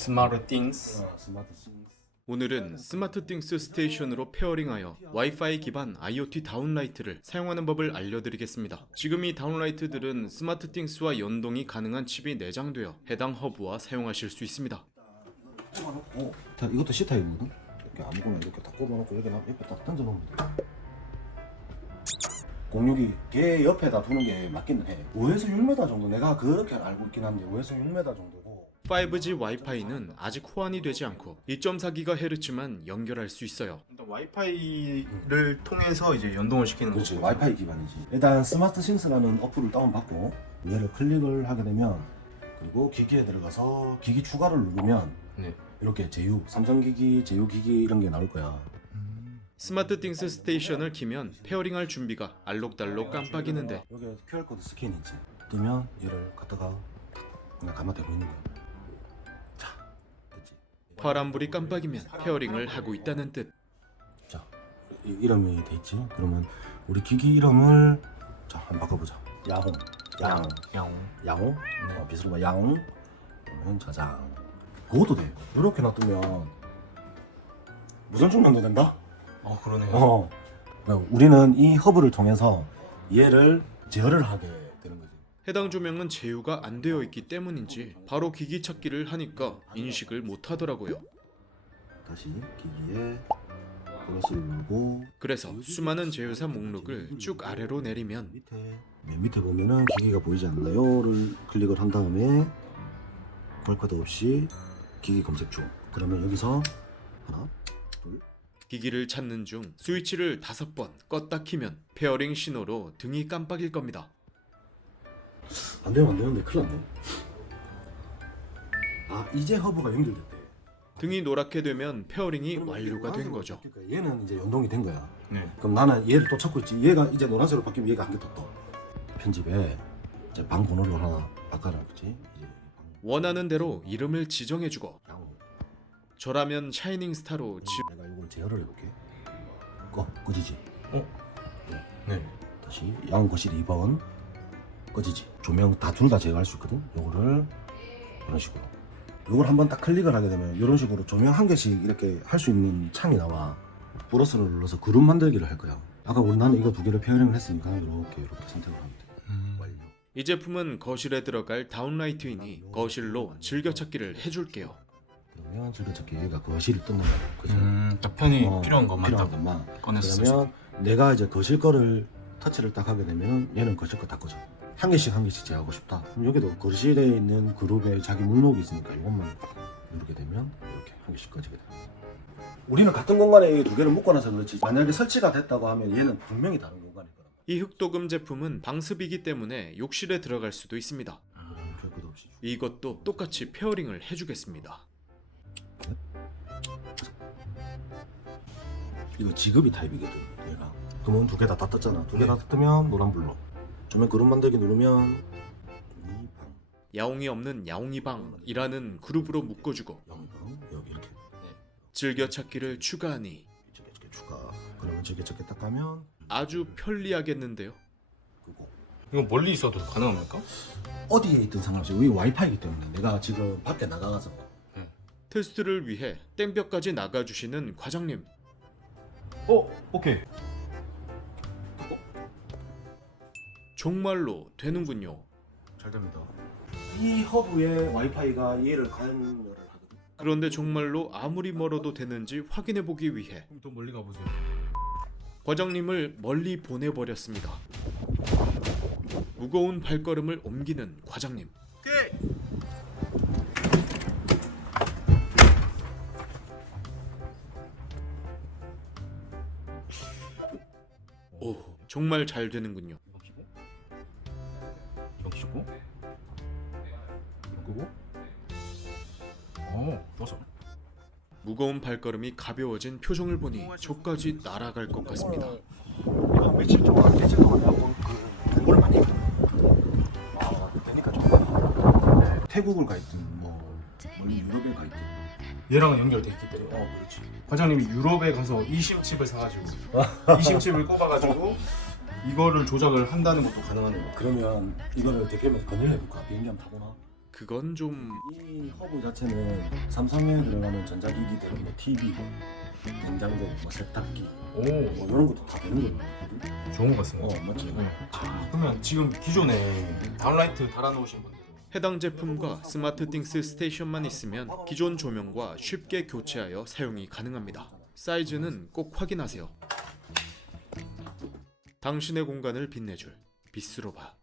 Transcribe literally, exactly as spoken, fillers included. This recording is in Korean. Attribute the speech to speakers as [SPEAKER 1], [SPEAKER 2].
[SPEAKER 1] 스마트 띵스.
[SPEAKER 2] 어, 스마트 싱스.
[SPEAKER 3] 오늘은 스마트띵스 스테이션으로 페어링하여 와이파이 기반 아이오티 다운라이트를 사용하는 법을 알려드리겠습니다. 지금 이 다운라이트들은 스마트띵스와 연동이 가능한 칩이 내장되어 해당 허브와 사용하실 수 있습니다.
[SPEAKER 2] 꼽아놓고 다 이것도 C 타입이거든. 이렇게 아무거나 이렇게 다 꼽아놓고 여기 옆에 딱 던져놓으면 돼. 공육이 걔 옆에다 두는 게 맞기는 해. 오에서 육 미터 정도 내가 그렇게 알고 있긴 한데 오에서 육 미터 정도고.
[SPEAKER 3] 파이브지 와이파이는 아직 호환이 되지 않고 이 점 사 기가헤르츠만 연결할 수 있어요.
[SPEAKER 1] 일단 와이파이를 통해서 이제 연동을 시키는
[SPEAKER 2] 그렇지,
[SPEAKER 1] 거고.
[SPEAKER 2] 와이파이 기반이지. 일단 스마트 싱스라는 어플을 다운받고 얘를 클릭을 하게 되면, 그리고 기기에 들어가서 기기 추가를 누르면
[SPEAKER 1] 네.
[SPEAKER 2] 이렇게 제휴, 삼성기기, 제휴기기 이런 게 나올 거야.
[SPEAKER 3] 스마트띵스 스테이션을 키면 페어링할 준비가 알록달록 깜빡이는데
[SPEAKER 2] 여기 큐알코드 스캔이지. 뜨면 얘를 갖다가 탁 그냥 감아대고 있는 거야. 자, 됐지.
[SPEAKER 3] 파란불이 깜빡이면 페어링을 하고 있다는 뜻.
[SPEAKER 2] 자, 이, 이름이 돼 있지. 그러면 우리 기기 이름을 자 한번 바꿔보자. 야옹, 야옹,
[SPEAKER 1] 야옹.
[SPEAKER 2] 야옹. 어, 비슷한 거 야옹. 그러면 자장. 그것도 돼. 이렇게 놔두면 무선 충전도 된다.
[SPEAKER 1] 어 그러네요.
[SPEAKER 2] 어. 그러니까 우리는 이 허브를 통해서 얘를 제어를 하게 되는 거지.
[SPEAKER 3] 해당 조명은 제휴가 안 되어 있기 때문인지 바로 기기 찾기를 하니까 인식을 못 하더라고요.
[SPEAKER 2] 다시 기기에 플러스를 누르고
[SPEAKER 3] 그래서 수많은 제휴사 목록을 쭉 아래로 내리면
[SPEAKER 2] 밑에 맨 밑에 보면은 기기가 보이지 않나요를 클릭을 한 다음에 괄코드 없이 기기 검색 중. 그러면 여기서 하나, 둘.
[SPEAKER 3] 기기를 찾는 중 스위치를 다섯 번 껐다 키면 페어링 신호로 등이 깜빡일 겁니다.
[SPEAKER 2] 안 되면 안 되는데 큰일 났네. 아, 이제 허브가 연결됐대.
[SPEAKER 3] 등이 노랗게 되면 페어링이 완료가 된 거죠.
[SPEAKER 2] 그러니까 얘는 이제 연동이 된 거야.
[SPEAKER 1] 네.
[SPEAKER 2] 그럼 나는 얘를 또 찾고 있지. 얘가 이제 노란색으로 바뀌면 얘가 한 개 더 떠. 편집에 이제 방 번호를 하나 바꿔놨지. 이제 방
[SPEAKER 3] 원하는 대로 이름을 지정해주고
[SPEAKER 2] 야옹.
[SPEAKER 3] 저라면 샤이닝 스타로 지...
[SPEAKER 2] 내가 이걸 제어를 해볼게. 꺼, 꺼지지.
[SPEAKER 1] 어? 네.
[SPEAKER 2] 다시 야옹 거실 이 번 꺼지지. 조명 다 둘 다 제어할 수 있거든. 요거를 이런 식으로. 요걸 한번 딱 클릭을 하게 되면 이런 식으로 조명 한 개씩 이렇게 할 수 있는 창이 나와. 플러스를 눌러서 그룹 만들기를 할 거야. 아까 우리 나는 이거 두 개를 페어링을 했으니까 이렇게 이렇게 선택을 하면 돼.
[SPEAKER 1] 음.
[SPEAKER 2] 완료.
[SPEAKER 3] 이 제품은 거실에 들어갈 다운라이트이니 거실로 즐겨찾기를 해줄게요.
[SPEAKER 2] 그러면 즐겨찾기 얘가 거실이 뜬단 말이야. 그죠?
[SPEAKER 1] 음, 딱 편히
[SPEAKER 2] 어,
[SPEAKER 1] 필요한 것만
[SPEAKER 2] 필요한
[SPEAKER 1] 딱
[SPEAKER 2] 것만.
[SPEAKER 1] 꺼내서 쓸 수.
[SPEAKER 2] 그러면 내가 이제 거실 거를 터치를 딱 하게 되면 얘는 거실 거 다 꺼져. 한 개씩 한 개씩 제하고 싶다. 그럼 여기도 거실에 있는 그룹에 자기 목록이 있으니까 이것만 누르게 되면 이렇게 한 개씩 꺼지게 돼. 우리는 같은 공간에 이 두 개를 묶어놔서 그렇지. 만약에 설치가 됐다고 하면 얘는 분명히 다른 공간일 거란
[SPEAKER 3] 이 흑도금 제품은 방습이기 때문에 욕실에 들어갈 수도 있습니다.
[SPEAKER 2] 말이야. 별 것도 없이.
[SPEAKER 3] 이것도 똑같이 페어링을 해주겠습니다.
[SPEAKER 2] 이거 지급이 타입이거든. 얘가. 그러면 두 개 다 떴잖아. 두 개 다 뜨면 노란불로. 조명 그룹 만들기 누르면 이 방.
[SPEAKER 3] 야옹이 없는 야옹이방이라는 그룹으로 묶어주고
[SPEAKER 2] 영방 여기 이렇게
[SPEAKER 3] 즐겨찾기를 추가하니
[SPEAKER 2] 저게 추가. 그러면 저게 저게 딱 가면
[SPEAKER 3] 아주 편리하겠는데요.
[SPEAKER 2] 그거
[SPEAKER 1] 이거 멀리 있어도 가능합니까?
[SPEAKER 2] 어디에 있든 상관없이 우리 와이파이이기 때문에 내가 지금 밖에 나가서
[SPEAKER 3] 테스트를 위해 땡볕까지 나가주시는 과장님.
[SPEAKER 1] 어, 오케이.
[SPEAKER 3] 정말로 되는군요.
[SPEAKER 1] 잘 됩니다.
[SPEAKER 2] 이 허브에 와이파이가 이해를 가용을 하거든.
[SPEAKER 3] 그런데 정말로 아무리 멀어도 되는지 확인해보기 위해
[SPEAKER 1] 그럼 더 멀리 가보세요.
[SPEAKER 3] 과장님을 멀리 보내버렸습니다. 무거운 발걸음을 옮기는 과장님. 오, 정말 잘 되는군요.
[SPEAKER 1] 이거 키고, 이거 키고, 이거 끄고. 어, 좋았어.
[SPEAKER 3] 무거운 발걸음이 가벼워진 표정을 보니 저까지 날아갈 것 같습니다.
[SPEAKER 2] 내가 며칠 동안 며칠 동안 내가 그 공부를 많이 했거든. 아, 되니까 좋다. 태국을 가 있든 뭐 멀리 유럽에 가 있든.
[SPEAKER 1] 얘랑은 연결돼 있기 때문에.
[SPEAKER 2] 어, 그렇지.
[SPEAKER 1] 과장님이 유럽에 가서 이심 칩을 사가지고 이심 칩을 꼽아가지고 이거를 조작을 한다는 것도 가능하네요.
[SPEAKER 2] 그러면 이거를 대표면서 건의를 해볼까? 비행기 한번 타보나?
[SPEAKER 3] 그건 좀...
[SPEAKER 2] 이 허브 자체는 삼성에 들어가는 전자기기들, 뭐 티비, 냉장고, 뭐 세탁기,
[SPEAKER 1] 오,
[SPEAKER 2] 뭐 이런 것도 다 되는 거거든.
[SPEAKER 1] 좋은 것 같습니다.
[SPEAKER 2] 어, 맞지?
[SPEAKER 1] 아, 그러면 지금 기존에 다운라이트 달아놓으신 분들은
[SPEAKER 3] 해당 제품과 스마트띵스 스테이션만 있으면 기존 조명과 쉽게 교체하여 사용이 가능합니다. 사이즈는 꼭 확인하세요. 당신의 공간을 빛내줄 비스로바.